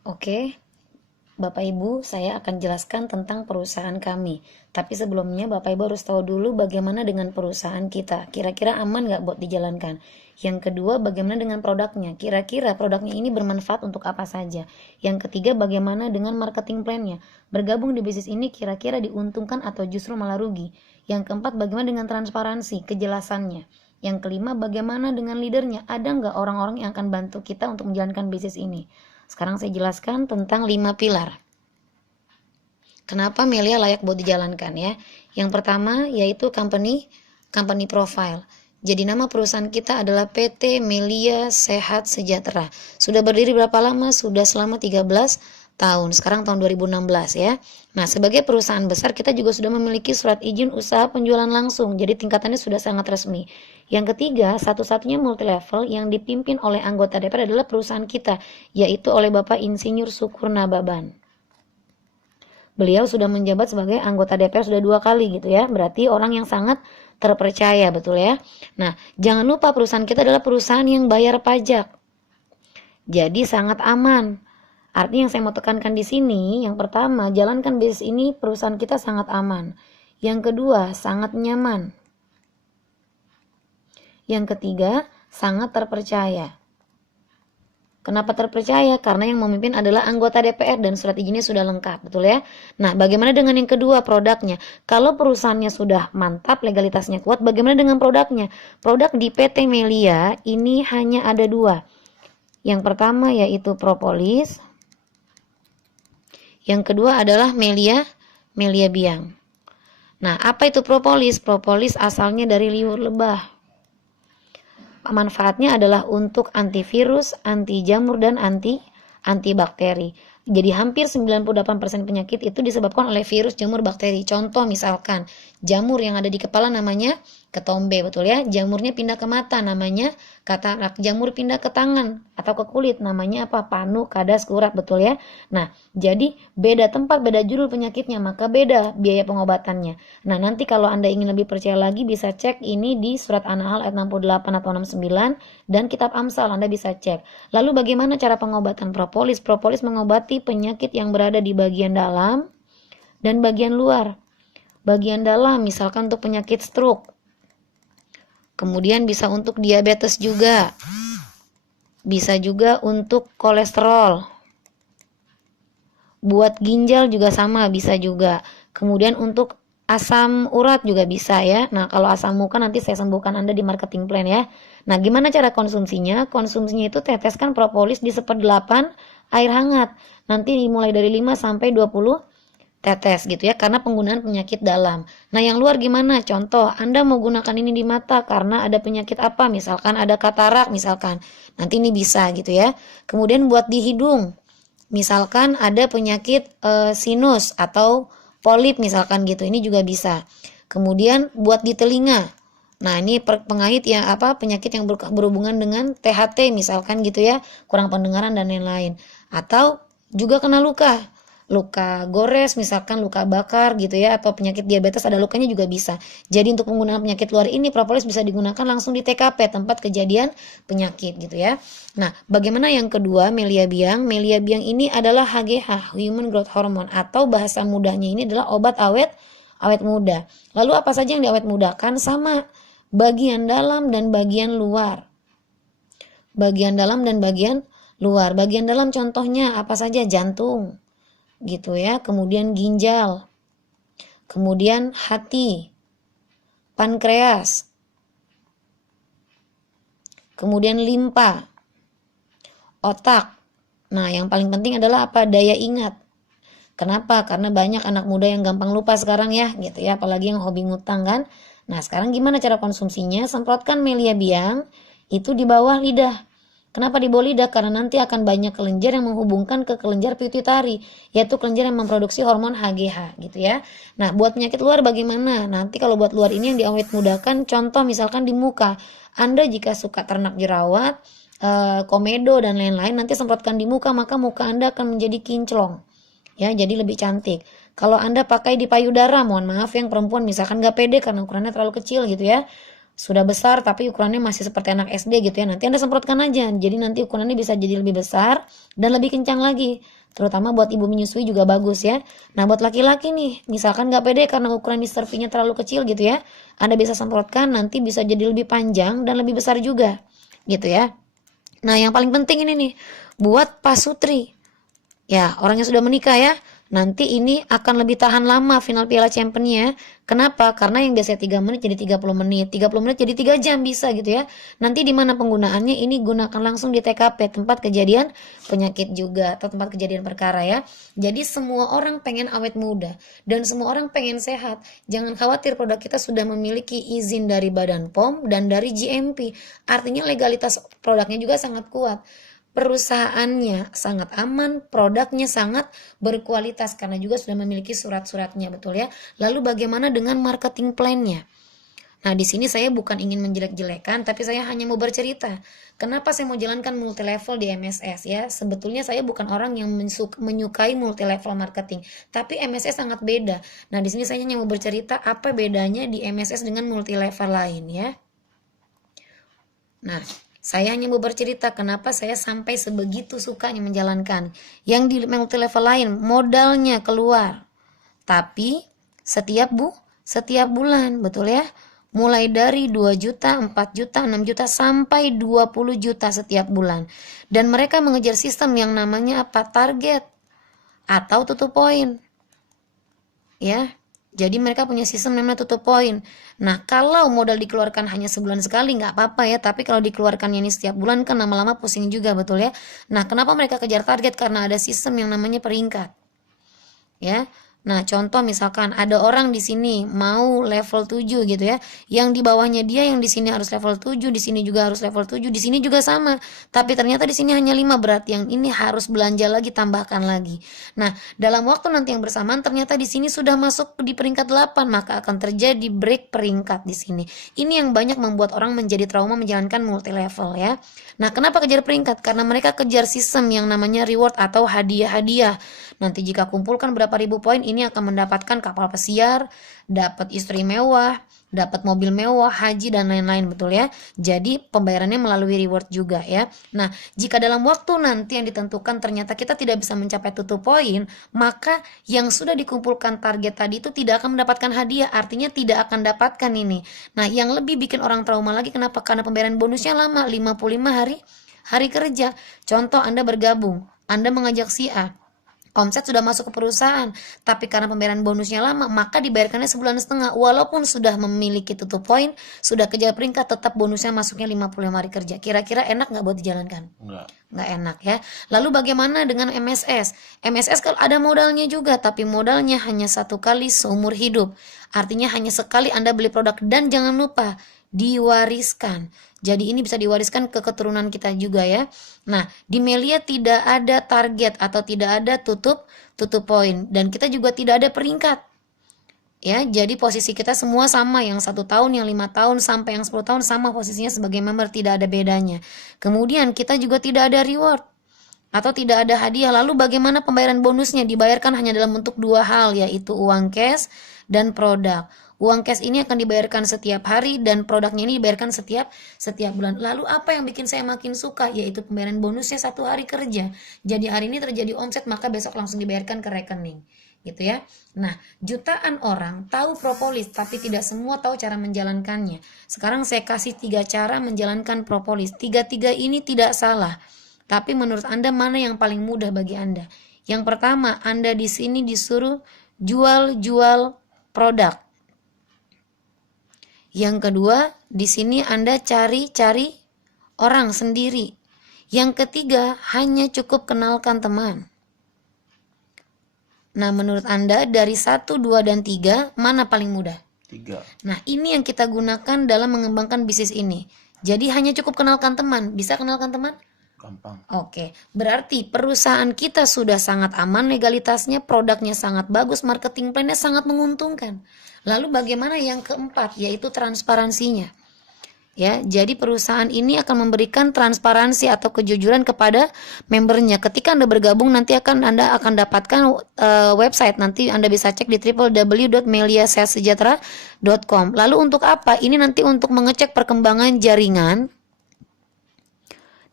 Oke, Bapak Ibu, saya akan jelaskan tentang perusahaan kami. Tapi sebelumnya Bapak Ibu harus tahu dulu bagaimana dengan perusahaan kita. Kira-kira aman nggak buat dijalankan? Yang kedua, bagaimana dengan produknya? Kira-kira produknya ini bermanfaat untuk apa saja? Yang ketiga, bagaimana dengan marketing plan-nya? Bergabung di bisnis ini kira-kira diuntungkan atau justru malah rugi? Yang keempat, bagaimana dengan transparansi, kejelasannya? Yang kelima, bagaimana dengan leadernya? Ada nggak orang-orang yang akan bantu kita untuk menjalankan bisnis ini? Sekarang saya jelaskan tentang 5 pilar. Kenapa Melia layak buat dijalankan ya? Yang pertama yaitu company profile. Jadi nama perusahaan kita adalah PT Melia Sehat Sejahtera. Sudah berdiri berapa lama? Sudah selama 13 tahun. Sekarang tahun 2016 ya. Nah, sebagai perusahaan besar kita juga sudah memiliki surat izin usaha penjualan langsung. Jadi tingkatannya sudah sangat resmi. Yang ketiga, satu-satunya multilevel yang dipimpin oleh anggota DPR adalah perusahaan kita, yaitu oleh Bapak Insinyur Syukur Nababan. Beliau sudah menjabat sebagai anggota DPR sudah 2 kali gitu ya. Berarti orang yang sangat terpercaya, betul ya. Nah, jangan lupa perusahaan kita adalah perusahaan yang bayar pajak. Jadi sangat aman. Artinya yang saya mau tekankan di sini, yang pertama, jalankan bisnis ini perusahaan kita sangat aman. Yang kedua, sangat nyaman. Yang ketiga, sangat terpercaya. Kenapa terpercaya? Karena yang memimpin adalah anggota DPR dan surat izinnya sudah lengkap, betul ya? Nah, bagaimana dengan yang kedua, produknya? Kalau perusahaannya sudah mantap, legalitasnya kuat, bagaimana dengan produknya? Produk di PT Melia ini hanya ada 2. Yang pertama yaitu propolis. Yang kedua adalah Melia Biang. Nah, apa itu propolis? Propolis asalnya dari liur lebah. Manfaatnya adalah untuk antivirus, anti jamur, dan antibakteri. Jadi hampir 98% penyakit itu disebabkan oleh virus, jamur, bakteri. Contoh misalkan jamur yang ada di kepala namanya ketombe, betul ya. Jamurnya pindah ke mata namanya katarak. Jamur pindah ke tangan atau ke kulit namanya apa? Panu, kadas, kurat, betul ya. Nah, jadi beda tempat, beda judul penyakitnya, maka beda biaya pengobatannya. Nah, nanti kalau Anda ingin lebih percaya lagi bisa cek ini di surat An-Nahl ayat 68 atau 69 dan kitab Amsal, Anda bisa cek. Lalu bagaimana cara pengobatan propolis? Propolis mengobati penyakit yang berada di bagian dalam dan bagian luar. Bagian dalam misalkan untuk penyakit stroke. Kemudian bisa untuk diabetes juga. Bisa juga untuk kolesterol. Buat ginjal juga sama, bisa juga. Kemudian untuk asam urat juga bisa ya. Nah, kalau asam muka nanti saya sembuhkan Anda di marketing plan ya. Nah, gimana cara konsumsinya? Konsumsinya itu teteskan propolis di 1/8 air hangat. Nanti dimulai dari 5 sampai 20 tetes gitu ya, karena penggunaan penyakit dalam. Nah, yang luar gimana? Contoh, Anda mau gunakan ini di mata karena ada penyakit apa? Misalkan ada katarak misalkan. Nanti ini bisa gitu ya. Kemudian buat di hidung. Misalkan ada penyakit sinus atau polip misalkan gitu. Ini juga bisa. Kemudian buat di telinga. Nah, ini pengait yang penyakit yang berhubungan dengan THT misalkan gitu ya, kurang pendengaran dan lain-lain. Atau juga kena luka gores misalkan, luka bakar gitu ya, atau penyakit diabetes ada lukanya juga bisa. Jadi untuk penggunaan penyakit luar ini propolis bisa digunakan langsung di TKP, tempat kejadian penyakit gitu ya. Nah, bagaimana yang kedua, Melia Biang? Melia Biang ini adalah HGH, Human Growth Hormone, atau bahasa mudahnya ini adalah obat awet muda. Lalu apa saja yang diawet mudakan? Sama, bagian dalam dan bagian luar. Bagian dalam dan bagian luar. Bagian dalam contohnya apa saja? Jantung gitu ya, kemudian ginjal, kemudian hati, pankreas, kemudian limpa, otak. Nah, yang paling penting adalah apa? Daya ingat. Kenapa? Karena banyak anak muda yang gampang lupa sekarang ya, gitu ya, apalagi yang hobi ngutang kan. Nah, sekarang gimana cara konsumsinya? Semprotkan Melia Biang itu di bawah lidah. Kenapa di bawah lidah? Karena nanti akan banyak kelenjar yang menghubungkan ke kelenjar pituitari, yaitu kelenjar yang memproduksi hormon HGH gitu ya. Nah, buat penyakit luar bagaimana? Nanti kalau buat luar ini yang diawet mudakan, contoh misalkan di muka. Anda jika suka ternak jerawat, komedo dan lain-lain, nanti semprotkan di muka, maka muka Anda akan menjadi kinclong. Ya, jadi lebih cantik. Kalau Anda pakai di payudara, mohon maaf yang perempuan misalkan gak pede karena ukurannya terlalu kecil gitu ya. sudah besar tapi ukurannya masih seperti anak SD gitu ya, nanti Anda semprotkan aja. Jadi nanti ukurannya bisa jadi lebih besar dan lebih kencang lagi. Terutama buat ibu menyusui juga bagus ya. Nah buat laki-laki nih, misalkan nggak pede karena ukuran Mr. V-nya terlalu kecil gitu ya, Anda bisa semprotkan, nanti bisa jadi lebih panjang dan lebih besar juga gitu ya. Nah yang paling penting ini nih, buat pasutri. Ya, orang yang sudah menikah ya, nanti ini akan lebih tahan lama final Piala Championnya. Kenapa? Karena yang biasanya 3 menit jadi 30 menit, 30 menit jadi 3 jam bisa gitu ya. Nanti di mana penggunaannya, ini gunakan langsung di TKP, tempat kejadian penyakit juga atau tempat kejadian perkara ya. Jadi semua orang pengen awet muda dan semua orang pengen sehat. Jangan khawatir, produk kita sudah memiliki izin dari Badan POM dan dari GMP. Artinya legalitas produknya juga sangat kuat. Perusahaannya sangat aman, produknya sangat berkualitas karena juga sudah memiliki surat-suratnya, betul ya. Lalu bagaimana dengan marketing plan-nya? Nah, di sini saya bukan ingin menjelek-jelekan, tapi saya hanya mau bercerita. Kenapa saya mau jalankan multi level di MSS ya? Sebetulnya saya bukan orang yang menyukai multi level marketing, tapi MSS sangat beda. Nah, di sini saya hanya mau bercerita apa bedanya di MSS dengan multi level lain ya. Nah, saya hanya mau bercerita kenapa saya sampai sebegitu sukanya menjalankan. Yang di multi level lain modalnya keluar, tapi setiap bulan, betul ya. Mulai dari 2 juta, 4 juta, 6 juta sampai 20 juta setiap bulan. Dan mereka mengejar sistem yang namanya apa? Target atau tutup poin. Ya. Jadi mereka punya sistem namanya tutup poin. Nah kalau modal dikeluarkan hanya sebulan sekali nggak apa-apa ya, tapi kalau dikeluarkannya ini setiap bulan kan lama-lama pusing juga, betul ya. Nah kenapa mereka kejar target? Karena ada sistem yang namanya peringkat ya. Nah contoh misalkan ada orang di sini mau level 7 gitu ya, yang di bawahnya dia yang di sini harus level 7, di sini juga harus level 7, di sini juga sama, tapi ternyata di sini hanya 5, berarti yang ini harus belanja lagi, tambahkan lagi. Nah dalam waktu nanti yang bersamaan ternyata di sini sudah masuk di peringkat 8, maka akan terjadi break peringkat di sini. Ini yang banyak membuat orang menjadi trauma menjalankan multi level ya. Nah kenapa kejar peringkat? Karena mereka kejar sistem yang namanya reward atau hadiah-hadiah. Nanti jika kumpulkan berapa ribu poin, ini akan mendapatkan kapal pesiar, dapat istri mewah, dapat mobil mewah, haji dan lain-lain, betul ya. Jadi pembayarannya melalui reward juga ya. Nah, jika dalam waktu nanti yang ditentukan ternyata kita tidak bisa mencapai tutup poin, maka yang sudah dikumpulkan target tadi itu tidak akan mendapatkan hadiah, artinya tidak akan dapatkan ini. Nah, yang lebih bikin orang trauma lagi kenapa? Karena pembayaran bonusnya lama, 55 hari kerja. Contoh Anda bergabung, Anda mengajak si A, omset sudah masuk ke perusahaan, tapi karena pembayaran bonusnya lama, maka dibayarkannya sebulan setengah. Walaupun sudah memiliki tutup poin, sudah kejar peringkat, tetap bonusnya masuknya 55 hari kerja. Kira-kira enak nggak buat dijalankan? Nggak enak ya. Lalu bagaimana dengan MSS? MSS kalau ada modalnya juga, tapi modalnya hanya 1 kali seumur hidup. Artinya hanya sekali Anda beli produk, dan jangan lupa diwariskan. Jadi ini bisa diwariskan ke keturunan kita juga ya. Nah, di Melia tidak ada target atau tidak ada tutup poin, dan kita juga tidak ada peringkat. Ya, jadi posisi kita semua sama, yang 1 tahun, yang 5 tahun sampai yang 10 tahun sama posisinya sebagai member, tidak ada bedanya. Kemudian kita juga tidak ada reward atau tidak ada hadiah. Lalu bagaimana pembayaran bonusnya? Dibayarkan hanya dalam bentuk 2 hal, yaitu uang cash dan produk. Uang cash ini akan dibayarkan setiap hari dan produknya ini dibayarkan setiap bulan. Lalu apa yang bikin saya makin suka? Yaitu pembayaran bonusnya 1 hari kerja. Jadi hari ini terjadi omset, maka besok langsung dibayarkan ke rekening. Gitu ya. Nah, jutaan orang tahu propolis, tapi tidak semua tahu cara menjalankannya. Sekarang saya kasih 3 cara menjalankan propolis. 3 ini tidak salah. Tapi menurut Anda mana yang paling mudah bagi Anda? Yang pertama, Anda di sini disuruh jual produk. Yang kedua, di sini Anda cari orang sendiri. Yang ketiga, hanya cukup kenalkan teman. Nah, menurut Anda dari 1, 2, dan 3, mana paling mudah? 3. Nah, ini yang kita gunakan dalam mengembangkan bisnis ini. Jadi hanya cukup kenalkan teman. Bisa kenalkan teman? Gampang. Oke, berarti perusahaan kita sudah sangat aman legalitasnya, produknya sangat bagus, marketing plan-nya sangat menguntungkan. Lalu bagaimana yang keempat, yaitu transparansinya? Ya, jadi perusahaan ini akan memberikan transparansi atau kejujuran kepada membernya. Ketika Anda bergabung, nanti Anda akan dapatkan website. Nanti Anda bisa cek di www.meliasejahtera.com. Lalu untuk apa? Ini nanti untuk mengecek perkembangan jaringan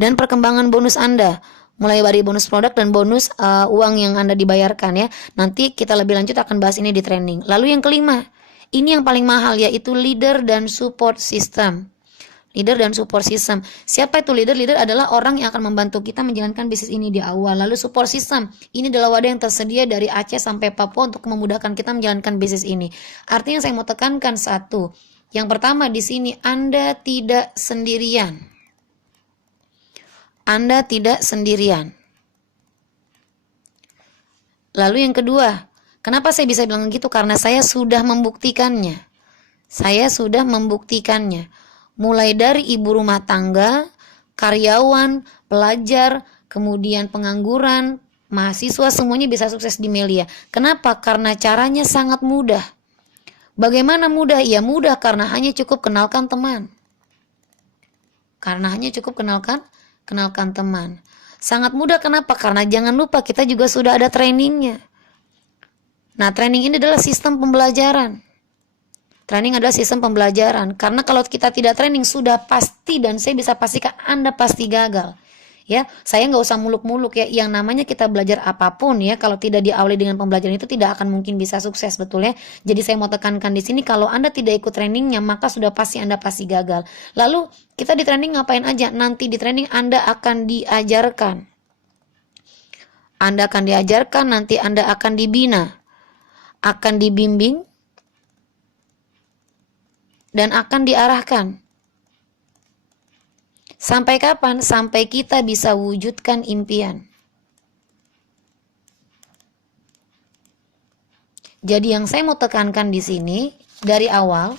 dan perkembangan bonus Anda. Mulai dari bonus produk dan bonus uang yang Anda dibayarkan ya. Nanti kita lebih lanjut akan bahas ini di training. Lalu yang kelima, ini yang paling mahal yaitu leader dan support system. Leader dan support system. Siapa itu leader? Leader adalah orang yang akan membantu kita menjalankan bisnis ini di awal. Lalu support system, ini adalah wadah yang tersedia dari Aceh sampai Papua untuk memudahkan kita menjalankan bisnis ini. Artinya saya mau tekankan satu. Yang pertama di sini, Anda tidak sendirian. Anda tidak sendirian. Lalu yang kedua, kenapa saya bisa bilang gitu? Karena saya sudah membuktikannya. Saya sudah membuktikannya. Mulai dari ibu rumah tangga, karyawan, pelajar, kemudian pengangguran, mahasiswa, semuanya bisa sukses di Melia. Kenapa? Karena caranya sangat mudah. Bagaimana mudah? Ya mudah karena hanya cukup kenalkan teman. Karena hanya cukup kenalkan teman. Sangat mudah kenapa? Karena jangan lupa kita juga sudah ada trainingnya. Nah, training ini adalah sistem pembelajaran. Training adalah sistem pembelajaran. Karena kalau kita tidak training sudah pasti, dan saya bisa pastikan Anda pasti gagal. Ya, saya nggak usah muluk-muluk ya. Yang namanya kita belajar apapun ya, kalau tidak diawali dengan pembelajaran itu tidak akan mungkin bisa sukses, betul ya. Jadi saya mau tekankan di sini, kalau Anda tidak ikut trainingnya maka sudah pasti Anda pasti gagal. Lalu kita di training ngapain aja? Nanti di training Anda akan diajarkan. Anda akan diajarkan, nanti Anda akan dibina, akan dibimbing, dan akan diarahkan. Sampai kapan? Sampai kita bisa wujudkan impian. Jadi yang saya mau tekankan di sini dari awal,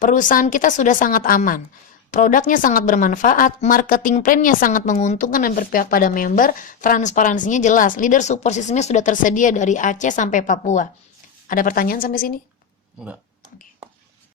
perusahaan kita sudah sangat aman. Produknya sangat bermanfaat, marketing plan-nya sangat menguntungkan dan berpihak pada member, transparansinya jelas, leader support system-nya sudah tersedia dari Aceh sampai Papua. Ada pertanyaan sampai sini? Enggak.